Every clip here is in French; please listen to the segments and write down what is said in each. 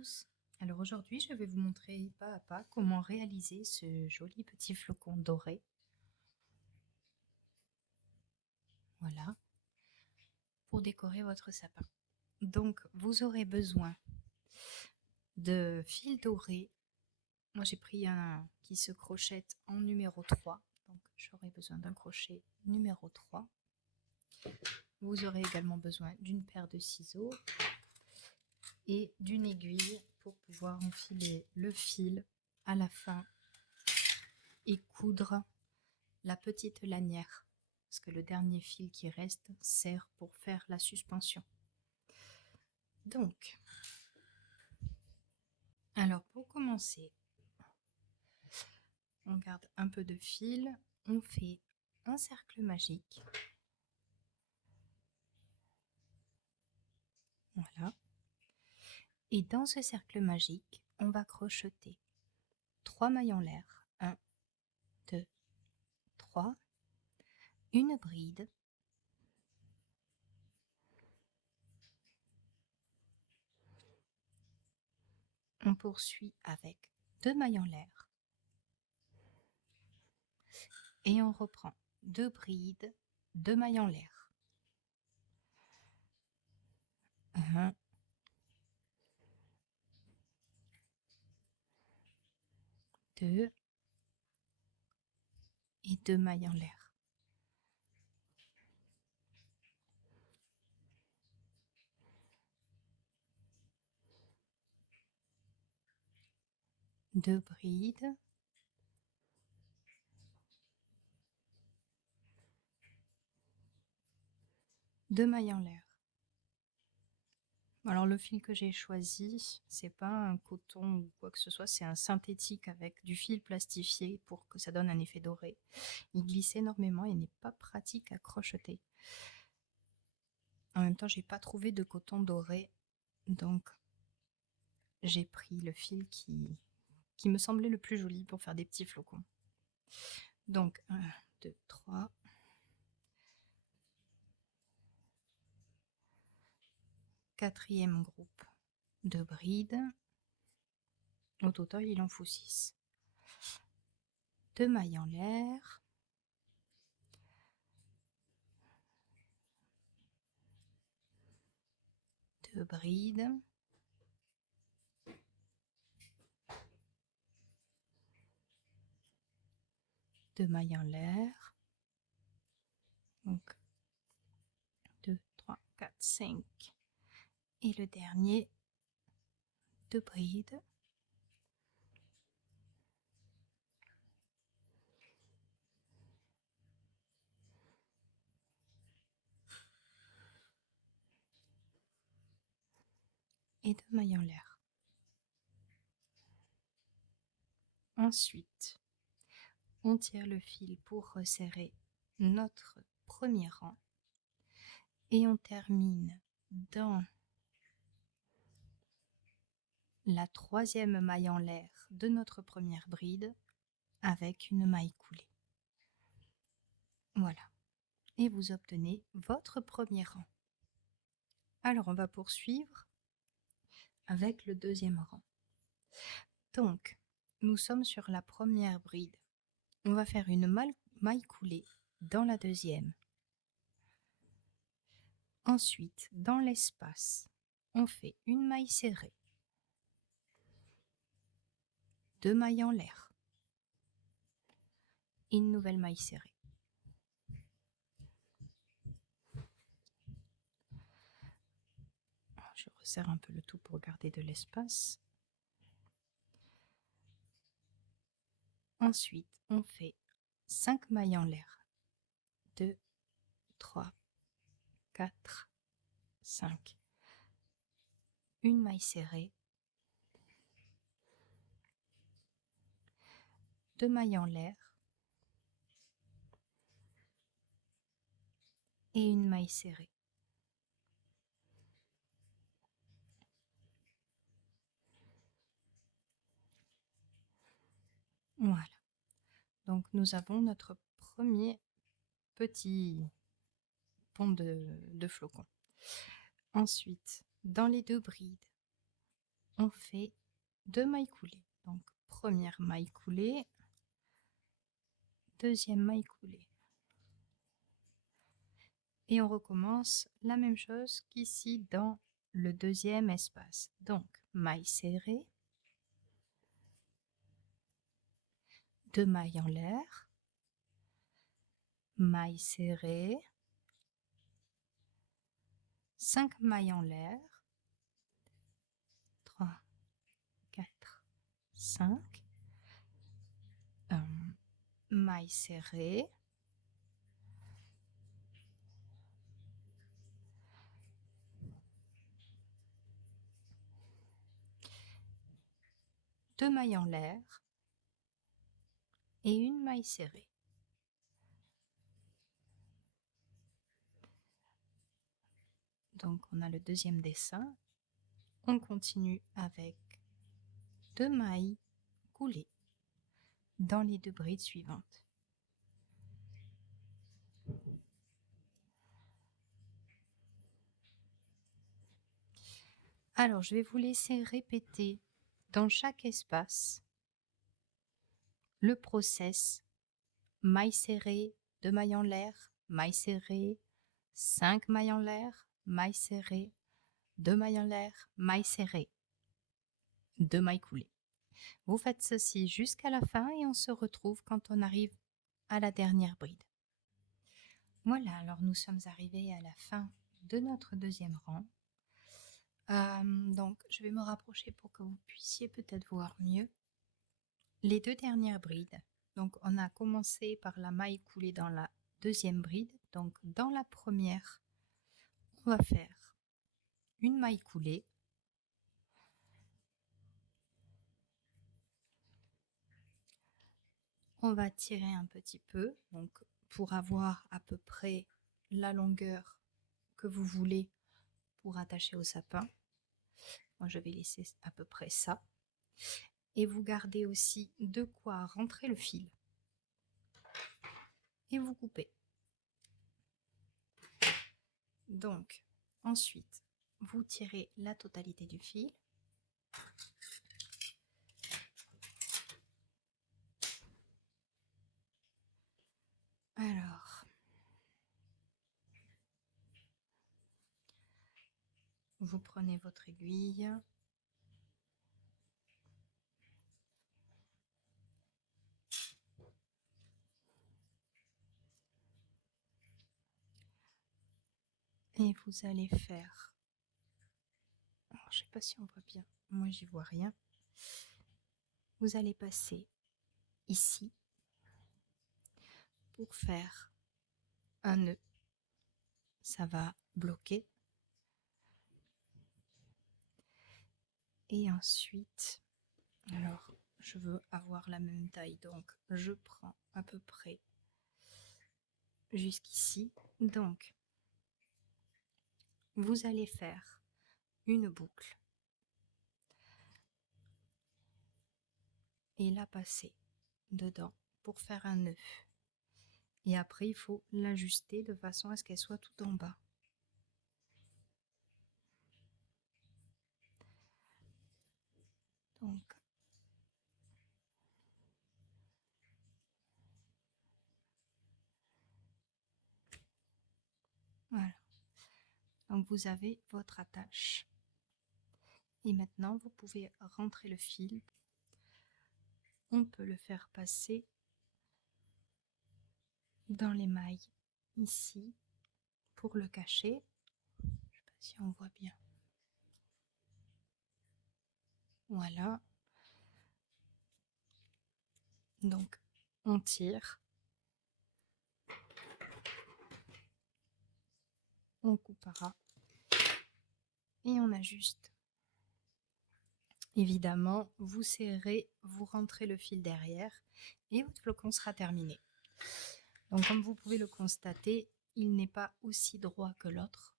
tous! Alors aujourd'hui, je vais vous montrer pas à pas comment réaliser ce joli petit flocon doré. Voilà, pour décorer votre sapin. Donc, vous aurez besoin de fil doré. Moi, j'ai pris un qui se crochette en numéro 3. Donc, j'aurai besoin d'un crochet numéro 3. Vous aurez également besoin d'une paire de ciseaux et d'une aiguille pour pouvoir enfiler le fil à la fin et coudre la petite lanière, parce que le dernier fil qui reste sert pour faire la suspension. Donc, alors pour commencer, on garde un peu de fil, on fait un cercle magique. Voilà. Et dans ce cercle magique, on va crocheter 3 mailles en l'air. 1, 2, 3. Une bride. On poursuit avec 2 mailles en l'air. Et on reprend 2 brides, 2 mailles en l'air. 1, 2 et 2 mailles en l'air. Deux brides, deux mailles en l'air. Alors le fil que j'ai choisi, c'est pas un coton ou quoi que ce soit, c'est un synthétique avec du fil plastifié pour que ça donne un effet doré. Il glisse énormément et n'est pas pratique à crocheter. En même temps, j'ai pas trouvé de coton doré, donc j'ai pris le fil qui me semblait le plus joli pour faire des petits flocons. Donc 1, 2, 3. Quatrième groupe de brides. Au total, il en faut 6. 2 mailles en l'air. 2 brides. 2 mailles en l'air. Donc 2, 3, 4, 5. Et le dernier, 2 brides. Et 2 mailles en l'air. Ensuite, on tire le fil pour resserrer notre premier rang. Et on termine dans la troisième maille en l'air de notre première bride avec une maille coulée. Voilà. Et vous obtenez votre premier rang. Alors on va poursuivre avec le deuxième rang. Donc, nous sommes sur la première bride. On va faire une maille coulée dans la deuxième. Ensuite, dans l'espace, on fait une maille serrée, 2 mailles en l'air, et une nouvelle maille serrée. Je resserre un peu le tout pour garder de l'espace. Ensuite, on fait 5 mailles en l'air. 2, 3, 4, 5. Une maille serrée. 2 mailles en l'air. Et une maille serrée. Voilà. Donc nous avons notre premier petit pont de flocons. Ensuite, dans les 2 brides, on fait 2 mailles coulées. Donc première maille coulée, deuxième maille coulée. Et on recommence la même chose qu'ici dans le deuxième espace. Donc maille serrée, 2 mailles en l'air, maille serrée, 5 mailles en l'air, 3, 4, 5, maille serrée, deux mailles en l'air et une maille serrée. Donc on a le deuxième dessin. On continue avec 2 mailles coulées dans les 2 brides suivantes. Alors je vais vous laisser répéter dans chaque espace le process maille serrée, 2 mailles en l'air, maille serrée, 5 mailles en l'air, maille serrée, 2 mailles en l'air, maille serrée, 2 mailles coulées. Vous faites ceci jusqu'à la fin et on se retrouve quand on arrive à la dernière bride. Voilà, alors nous sommes arrivés à la fin de notre deuxième rang. Donc je vais me rapprocher pour que vous puissiez peut-être voir mieux. Les 2 dernières brides, donc on a commencé par la maille coulée dans la deuxième bride. Donc dans la première, on va faire une maille coulée, on va tirer un petit peu, donc pour avoir à peu près la longueur que vous voulez pour attacher au sapin. Moi je vais laisser à peu près ça. Et vous gardez aussi de quoi rentrer le fil. Et vous coupez. Donc ensuite, vous tirez la totalité du fil. Alors, vous prenez votre aiguille. Et vous allez faire, alors, je ne sais pas si on voit bien, moi j'y vois rien. Vous allez passer ici pour faire un nœud. Ça va bloquer. Et ensuite, alors je veux avoir la même taille, donc je prends à peu près jusqu'ici. Donc, vous allez faire une boucle et la passer dedans pour faire un nœud. Et après, il faut l'ajuster de façon à ce qu'elle soit tout en bas. Donc, voilà. Donc, vous avez votre attache. Et maintenant, vous pouvez rentrer le fil. On peut le faire passer dans les mailles ici pour le cacher. Je ne sais pas si on voit bien. Voilà. Donc, on tire. On coupera. Et on ajuste. Évidemment, vous serrez, vous rentrez le fil derrière et votre flocon sera terminé. Donc comme vous pouvez le constater, il n'est pas aussi droit que l'autre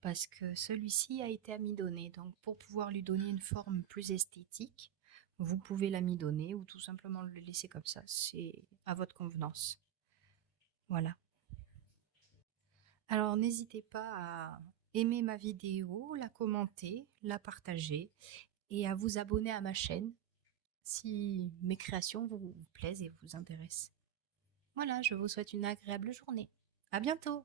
parce que celui-ci a été amidonné. Donc pour pouvoir lui donner une forme plus esthétique, vous pouvez l'amidonner ou tout simplement le laisser comme ça. C'est à votre convenance. Voilà. Alors n'hésitez pas à aimer ma vidéo, la commenter, la partager et à vous abonner à ma chaîne si mes créations vous plaisent et vous intéressent. Voilà, je vous souhaite une agréable journée. À bientôt!